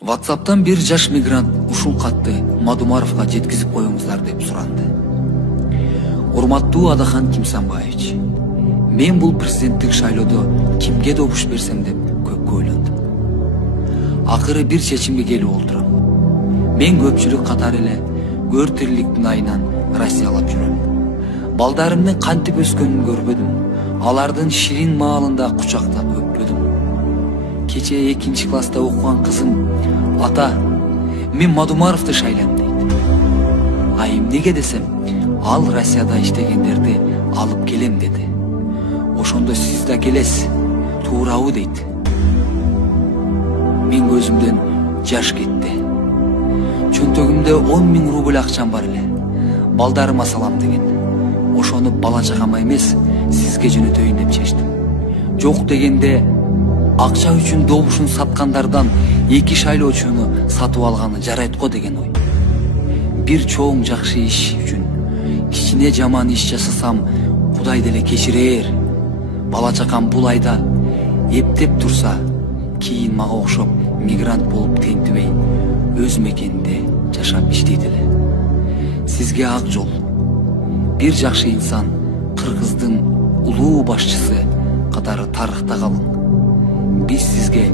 WhatsApp'tan bir жаш мигрант ушул катты Мадумаровго жеткизип коюңуздар деп суранды. Урматтуу Адахан Кимсанбаевич, мен бул президенттик шайлоодо кимге добуш берсем деп көпкө ойлондум. Акыры бир чечимге келип олтурам. Мен көпчүлүк катары эле көр тириликтин айынан Россиялап жүрөм. Балдарымдын кантип өскөнүн көрбөдүм. Алардын ширин маалында кучактап өппөдүм. Кече 2 класста окуган кызым: "Ата, мен Мадумаровду шайлайм" дейт. А эмнеге десем, ал Россияда иштегендерди алып келем деди. Ошондо сиз да келесиз, туурабы дейт. Мен көзүмдөн жаш кетти. Чөнтөгүмдө 10.000 рубль акчам бар эле. Балдарыма салам деген. Ошону бала чагама эмес, сизге жөнөтөйүн деп чечтим. Жок дегенде акча үчүн добушун саткандардан 2 шайлоочуну сатып алганы жарайт го деген ой. Бир чоң жакшы иш үчүн кичине жаман иш жасасам, Кудай деле кечирер. Бала чакам бул айда эптеп турса, кийин мага окшоп мигрант болуп тентибей, өз мекенинде жашап иштейт эле. Сизге ак жол. Бир жакшы инсан, Кыргыздын улуу башчысы катары тарыхта калың. Биз сизге